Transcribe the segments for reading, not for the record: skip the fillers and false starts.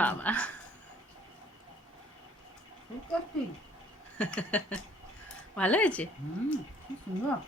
বাবা ভালো হয়েছে। খুব সুন্দর।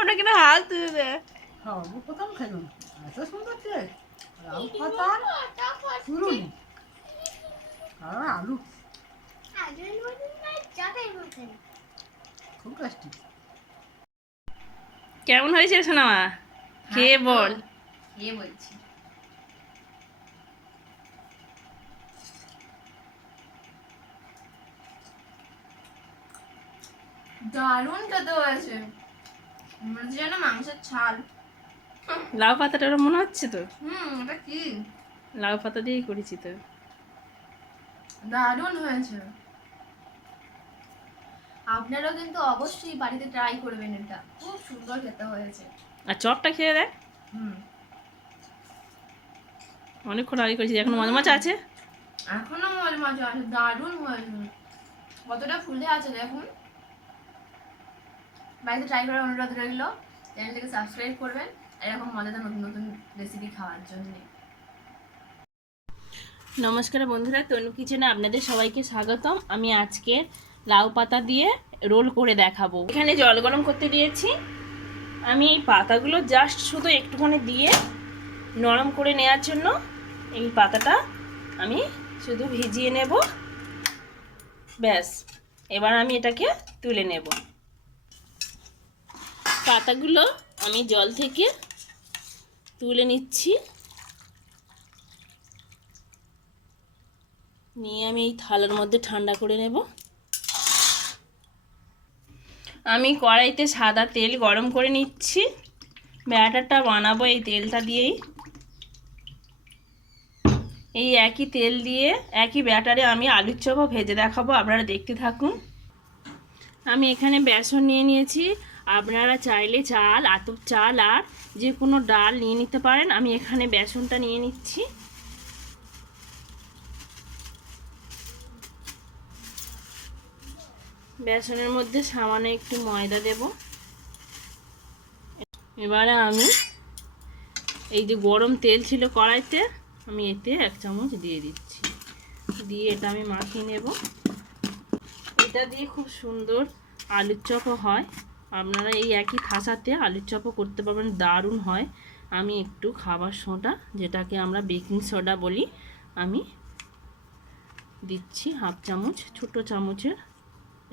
ওটা কিনা হাত দিতে খাওয়াবো প্রথম খেলাম এত সুন্দর টেস্ট। লাউ পাতার চুরুনি আর আলু খুব টেস্টি। কেমন হয়েছে সোনামা? খেয়ে বল। খেয়ে বলছি দারুণ খেতে হয়েছে, মনে হচ্ছে যেন মাংসের ছাল। লাউ পাতাটা ওরা মনে হচ্ছে তো এটা কি লাউ পাতা দিয়েই করেছি তো। দারুণ হয়েছে। আপনারাও কিন্তু অবশ্যই বাড়িতে ট্রাই করবেন, এটা খুব সুন্দর খেতে হয়েছে। আর চপটা খেয়ে দেখ, অনেকক্ষণ আগে করেছি, এখন মজা মজা আছে। এখনো মজা আছে, দারুণ হয়েছে। কতটা ফুলে আছে দেখুন। বাড়িতে ট্রাই করার অনুরোধ রইল। চ্যানেলটাকে সাবস্ক্রাইব করবেন এরকম মজাদার নতুন নতুন রেসিপি খাওয়ার জন্য। নমস্কার বন্ধুরা, তনু কিচেনে আপনাদের সবাইকে স্বাগতম। আমি আজকে লাউ পাতা দিয়ে রোল করে দেখাবো। এখানে জল গরম করতে দিয়েছি। আমি এই পাতাগুলো জাস্ট শুধু একটুখানি দিয়ে নরম করে নেওয়ার জন্য এই পাতাটা আমি শুধু ভিজিয়ে নেব, ব্যাস। এবার আমি এটাকে তুলে নেব। পাতাগুলো আমি জল থেকে তুলে নিচ্ছি, নিয়ে আমি এই থালার মধ্যে ঠান্ডা করে নেব। আমি কড়াইতে সাদা তেল গরম করে নিচ্ছি। ব্যাটারটা বানাবো এই তেলটা দিয়েই। এই একই তেল দিয়ে একই ব্যাটারে আমি আলুর চপও ভেজে দেখাবো, আপনারা দেখতে থাকুন। আমি এখানে বেসন নিয়ে নিয়েছি। আপনারা চাইলে চাল, আতপ চাল আর যে কোনো ডাল নিয়ে নিতে পারেন। আমি এখানে বেসনটা নিয়ে নিচ্ছি। বেসনের মধ্যে সামান্য একটু ময়দা দেব। এবারে আমি এই যে গরম তেল ছিল কড়াইতে, আমি এতে 1 চামচ দিয়ে দিচ্ছি। দিয়ে এটা আমি মাখিয়ে নেব। এটা দিয়ে খুব সুন্দর আলুর চপও হয়। আপনারা এই একই থাসাতে আলুর চপও করতে পারবেন, দারুণ হয়। আমি একটু খাবার সোডা, যেটাকে আমরা বেকিং সোডা বলি, আমি দিচ্ছি 1/2 চামচ, ছোটো চামচের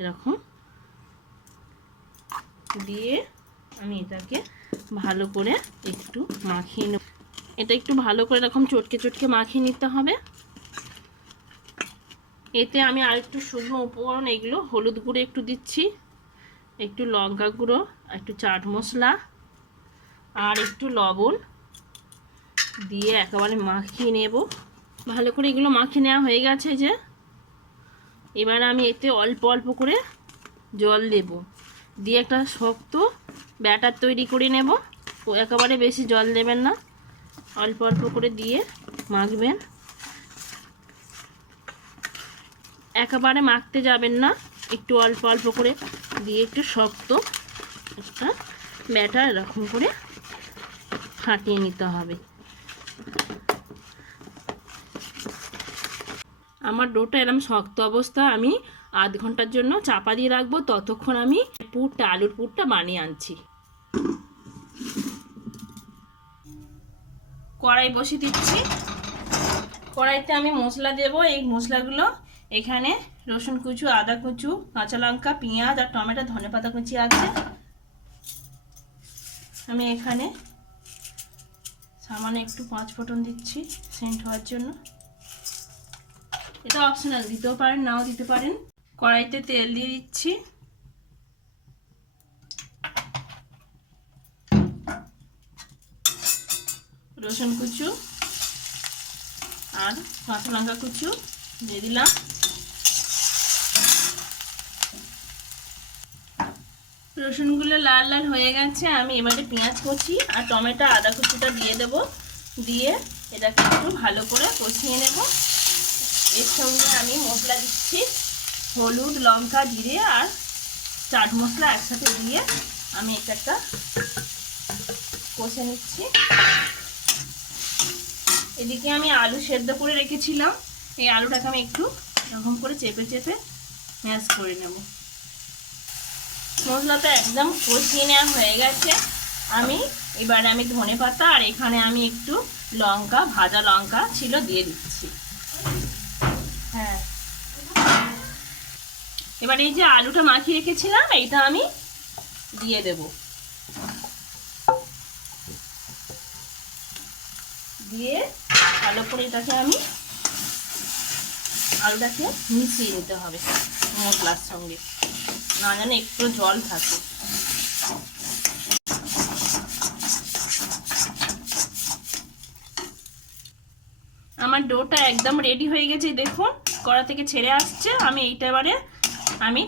এরকম দিয়ে আমি এটাকে ভালো করে একটু মাখিয়ে নেব। এটা একটু ভালো করে এরকম চটকে চটকে মাখিয়ে নিতে হবে। এতে আমি আর একটু শুকনো উপকরণ, এগুলো হলুদ গুঁড়ো একটু দিচ্ছি, একটু লঙ্কা গুঁড়ো, একটু চাট মশলা আর একটু লবণ দিয়ে একেবারে মাখিয়ে নেব ভালো করে। এগুলো মাখিয়ে নেওয়া হয়ে গেছে যে, এবার আমি এতে অল্প অল্প করে জল দেব, দিয়ে একটা শক্ত ব্যাটার তৈরি করে নেব। একেবারে বেশি জল দেবেন না, অল্প অল্প করে দিয়ে মাখবেন। একেবারে মাখতে যাবেন না, একটু অল্প অল্প করে দিয়ে একটু শক্ত একটা ব্যাটার এরকম করে ফাটিয়ে নিতে হবে। আমার ডোটা এরকম শক্ত অবস্থা আমি আধ ঘন্টার জন্য চাপা দিয়ে রাখবো। ততক্ষণ আমি আলুর পুরটা বানিয়ে আনছি। কড়াই বসিয়ে দিচ্ছি। কড়াইতে আমি মশলা দেব। এই মশলাগুলো এখানে রসুন কুচু, আদা কুচু, কাঁচা লঙ্কা, পেঁয়াজ আর টমেটো, ধনেপাতা কুচি আছে। আমি এখানে সামান্য একটু 5 ফোঁটন দিচ্ছি সেন্ট হওয়ার জন্য। এটা অপশনাল, দিতেও পারেন নাও দিতে পারেন। কড়াইতে তেল দিয়ে দিচ্ছি। রসুন কুচু আর কাঁচা লঙ্কা কুচু দিয়ে দিলাম। রসুনগুলো লাল লাল হয়ে গেছে। আমি এবারে পেঁয়াজ কুচি আর টমেটো, আদা কুচিটা দিয়ে দেব। দিয়ে এটাকে একটু ভালো করে কষিয়ে নেব। এর সঙ্গে আমি মশলা দিচ্ছি, হলুদ, লঙ্কা, জিরে আর চাট মশলা একসাথে দিয়ে আমি একটা কষে নিচ্ছি। এদিকে আমি আলু সেদ্ধ করে রেখেছিলাম, এই আলুটাকে আমি একটু এরকম করে চেপে চেপে ম্যাশ করে নেব। মশলাটা একদম কষিয়ে নেওয়া হয়ে গেছে। এবারে আমি ধনেপাতা আর এখানে আমি একটু লঙ্কা, ভাজা লঙ্কা ছিল দিয়ে দিচ্ছি। হ্যাঁ, এবার এই যে আলুটা মাখিয়ে রেখেছিলাম এইটা আমি দিয়ে দেব। দিয়ে ভালো করে এটাকে আলুটাকে মিশিয়ে নিতে হবে মশলার সঙ্গে, না জানে একটু জল থাকে। আমার ডোটা একদম রেডি হয়ে গেছে, দেখুন কড়া থেকে ছেড়ে আসছে। আমি এইটা এবারে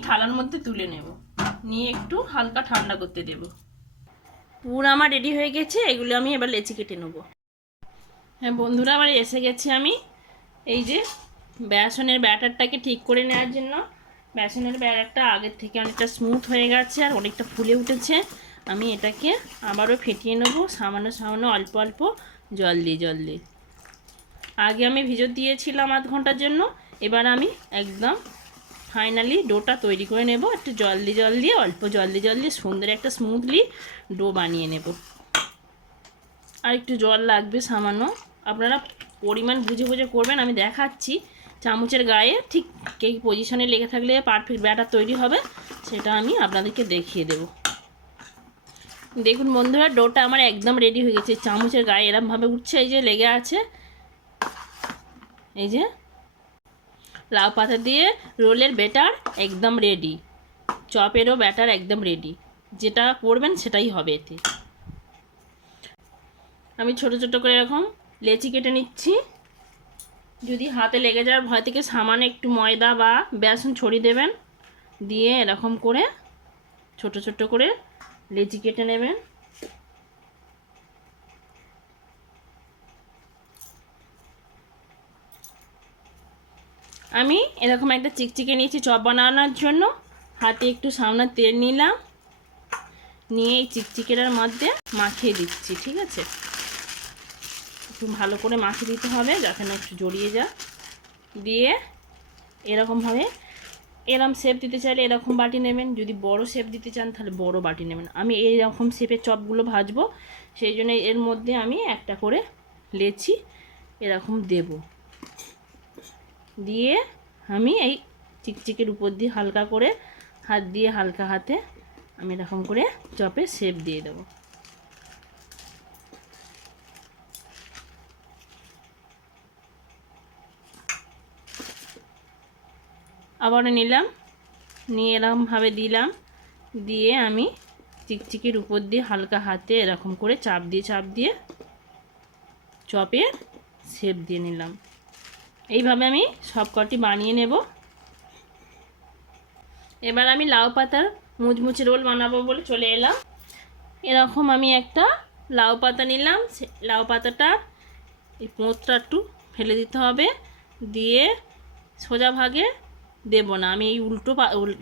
থালার মধ্যে তুলে নেব, নিয়ে একটু হালকা ঠান্ডা করতে দেব। পুরো আমার রেডি হয়ে গেছে, এগুলো আমি এবার লেচি কেটে নেব। হ্যাঁ বন্ধুরা, আবার এসে গেছি আমি এই যে বেসনের ব্যাটারটাকে ঠিক করে নেওয়ার জন্য। বেসনের ব্যাটারটা আগের থেকে অনেকটা স্মুথ হয়ে গেছে আর অনেকটা ফুলে উঠেছে। আমি এটাকে আবারও ফেটিয়ে নেব সামান্য সামান্য অল্প অল্প জল দিয়ে। আগে আমি ভিজো দিয়েছিলাম আধ ঘন্টার জন্য, এবার আমি একদম ফাইনালি ডোটা তৈরি করে নেব। একটু জল দিয়ে অল্প জল দিয়ে সুন্দর একটা স্মুথলি ডো বানিয়ে নেব। আর একটু জল লাগবে সামান্য, আপনারা পরিমাণ বুঝে বুঝে করবেন। আমি দেখাচ্ছি চামচের গায়ে ঠিক এই পজিশনে লেগে থাকলে পারফেক্ট ব্যাটার তৈরি হবে, সেটা আমি আপনাদেরকে দেখিয়ে দেব। দেখুন বন্ধুরা, ডোটা আমার একদম রেডি হয়ে গেছে। চামচের গায়ে এরমভাবে উঠছে, এই যে লেগে আছে। এই যে লাউ পাতা দিয়ে রোলের ব্যাটার একদম রেডি, চপেরও ব্যাটার একদম রেডি। যেটা করবেন সেটাই হবে এতে। আমি ছোট ছোট করে এরকম লেচি কেটে নিচ্ছি। যদি হাতে লেগে যাওয়ার ভয় থেকে সামান্য একটু ময়দা বা বেসন ছড়িয়ে দেবেন, দিয়ে এরকম করে ছোট ছোট করে লেচি কেটে নেবেন। আমি এরকম একটা চিকচিকে নিয়েছি চপ বানানোর জন্য। হাতে একটু সামনে তেল নিলাম, নিয়ে এই চিকচিকেটার মধ্যে মাখিয়ে দিচ্ছি। ঠিক আছে, একটু ভালো করে মাখিয়ে দিতে হবে যাতে না একটু জড়িয়ে যায়। দিয়ে এরকমভাবে এরকম শেপ দিতে চাইলে এরকম বাটি নেবেন, যদি বড় শেপ দিতে চান তাহলে বড় বাটি নেবেন। আমি এইরকম শেপের চপগুলো ভাজবো, সেই জন্য এর মধ্যে আমি একটা করে লেচি এরকম দেব। দিয়ে আমি এই চিকচিকের উপর দিয়ে হালকা করে হাত দিয়ে হালকা হাতে আমি এরকম করে চপে শেপ দিয়ে দেব। আবার নিলাম, নিয়ে এরকমভাবে দিলাম, দিয়ে আমি চিকচিকের উপর দিয়ে হালকা হাতে এরকম করে চাপ দিয়ে চপে শেপ দিয়ে নিলাম। এইভাবে আমি সব কটি বানিয়ে নেব। এবার আমি লাউ পাতার মুচমুচে রোল বানাবো বলে চলে এলাম। এরকম আমি একটা লাউ পাতা নিলাম, লাউ পাতাটা এই পোঁতটা একটু ফেলে দিতে হবে, দিয়ে সোজা ভাগে দেব না, আমি এই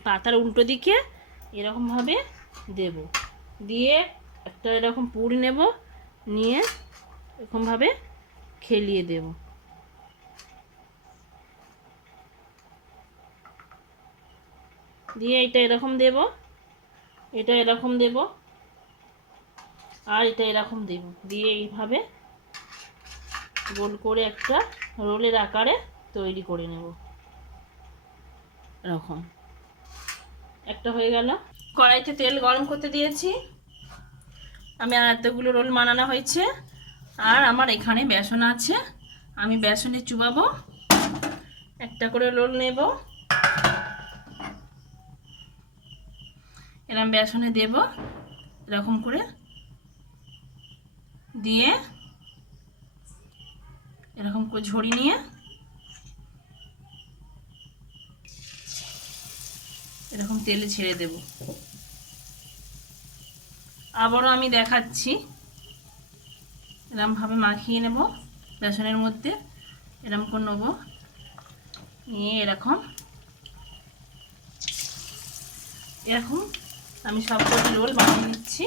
পাতার উল্টো দিকে এরকমভাবে দেব। দিয়ে একটা এরকম পুর নেব, নিয়ে এরকমভাবে খেলিয়ে দেব। দিয়ে এটা এরকম দেব, এটা এরকম দেব, আর এটা এরকম দেব। দিয়ে এইভাবে গোল করে একটা রোলের আকারে তৈরি করে নেব। এরকম একটা হয়ে গেল। কড়াইতে তেল গরম করতে দিয়েছি, আমি আর এতগুলো রোল বানানো হয়েছে। আর আমার এখানে বেসন আছে, আমি বেসনে চুবাবো। একটা করে রোল নেব, এরকম বেসনে দেব এরকম করে, দিয়ে এরকম করে ঝরিয়ে নিয়ে এরকম তেলে ছেড়ে দেব। আবারও আমি দেখাচ্ছি, এরকমভাবে মাখিয়ে নেব বেসনের মধ্যে, এরকম করে নেব, নিয়ে এরকম এরকম আমি সবকটি রোল বানিয়ে নিচ্ছি।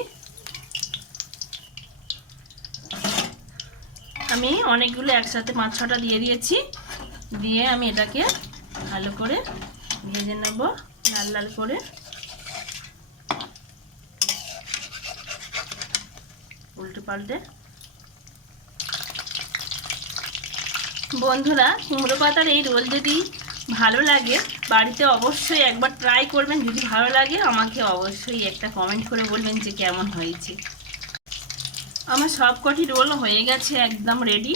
আমি অনেকগুলো একসাথে 5-6টা দিয়ে দিয়েছি। দিয়ে আমি এটাকে ভালো করে ভেজে নেব লাল লাল করে। উল্টে পাল্টে। বন্ধুরা, কুমড়ো পাতার এই রোল যদি ভালো লাগে বাড়িতে অবশ্যই একবার ট্রাই করবেন। যদি ভালো লাগে আমাকে অবশ্যই একটা কমেন্ট করে বলবেন যে কেমন হয়েছে। আমার সব কটি রোল হয়ে গেছে, একদম রেডি।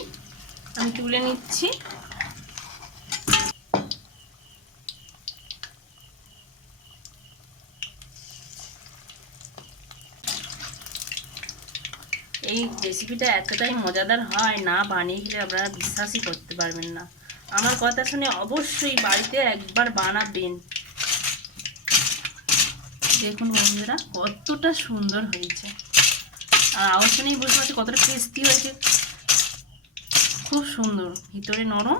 আমি তুলে নিচ্ছি। এই রেসিপিটা এতটাই মজাদার হয়, না বানিয়ে গেলে আপনারা বিশ্বাসই করতে পারবেন না। আমার কথা শুনে অবশ্যই বাড়িতে একবার বানাবেন। দেখুন বন্ধুরা কতটা সুন্দর হয়েছে, আর আওয়াজ শুনেই বুঝতে পারছি কতটা টেস্টি হয়েছে। খুব সুন্দর, ভিতরে নরম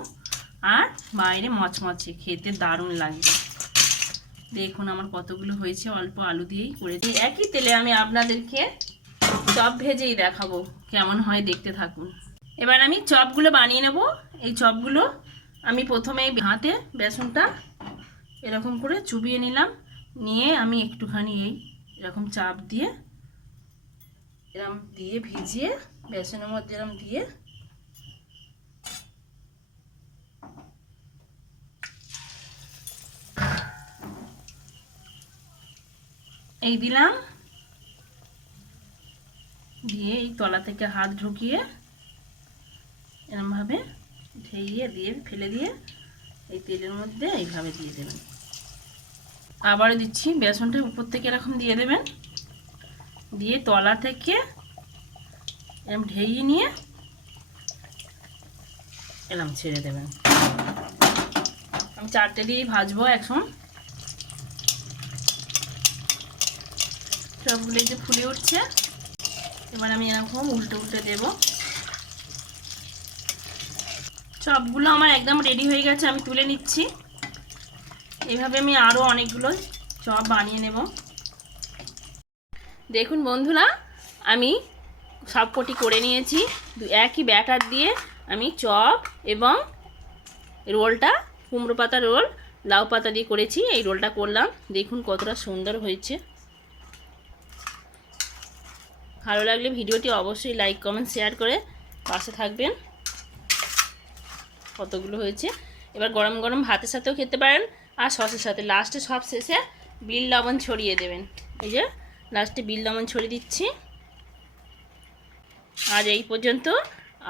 আর বাইরে মচমচে, খেতে দারুণ লাগবে। দেখুন আমার কতগুলো হয়েছে, অল্প আলু দিয়েই করেছি। একই তেলে আমি আপনাদেরকে চপ ভেজেই দেখাবো কেমন হয়, দেখতে থাকুন। এবার আমি চপগুলো বানিয়ে নেব। এই চপগুলো আমি প্রথমে হাতে বেসনটা এরকম করে চুবিয়ে নিলাম। নিয়ে আমি একটুখানি এরকম চাপ দিয়ে এরকম দিয়ে ভিজিয়ে বেসনের মধ্যে এরকম দিয়ে এই দিলাম। দিয়ে এই তলা থেকে হাত ঢুকিয়ে এরকমভাবে ঢেইয়ে দিয়ে ফেলে দিয়ে এই তেলের মধ্যে এইভাবে দিয়ে দেবেন। আবারও দিচ্ছি, বেসনটা উপর থেকে এরকম দিয়ে দেবেন। দিয়ে তলা থেকে এরকম ঢেইয়ে নিয়ে এরকম ছেড়ে দেবেন। আমি 4টে দিয়েই ভাজবো এখন। সবগুলো যে ফুলে উঠছে, এবার আমি এরকম উল্টে উল্টে দেব। সবগুলো আমার একদম রেডি হয়ে গেছে, আমি তুলে নিচ্ছি। এইভাবে আমি আরও অনেকগুলো চপ বানিয়ে নেব। দেখুন বন্ধুরা, আমি সবকটি করে নিয়েছি। একই ব্যাটার দিয়ে আমি চপ এবং রোলটা, কুমড়ো পাতা রোল লাউ পাতা দিয়ে করেছি। এই রোলটা করলাম, দেখুন কতটা সুন্দর হয়েছে। ভালো লাগলে ভিডিওটি অবশ্যই লাইক কমেন্ট শেয়ার করে পাশে থাকবেন। কতগুলো হয়েছে, এবার গরম গরম ভাতের সাথেও খেতে পারেন আর সসের সাথে। লাস্টে সব শেষে বিট লবণ ছড়িয়ে দেবেন। এই যে লাস্টে বিট লবণ ছড়িয়ে দিচ্ছি। আজ এই পর্যন্ত,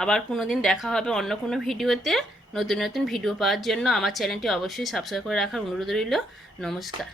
আবার কোনো দিন দেখা হবে অন্য কোনো ভিডিওতে। নতুন নতুন ভিডিও পাওয়ার জন্য আমার চ্যানেলটি অবশ্যই সাবস্ক্রাইব করে রাখার অনুরোধ রইল। নমস্কার।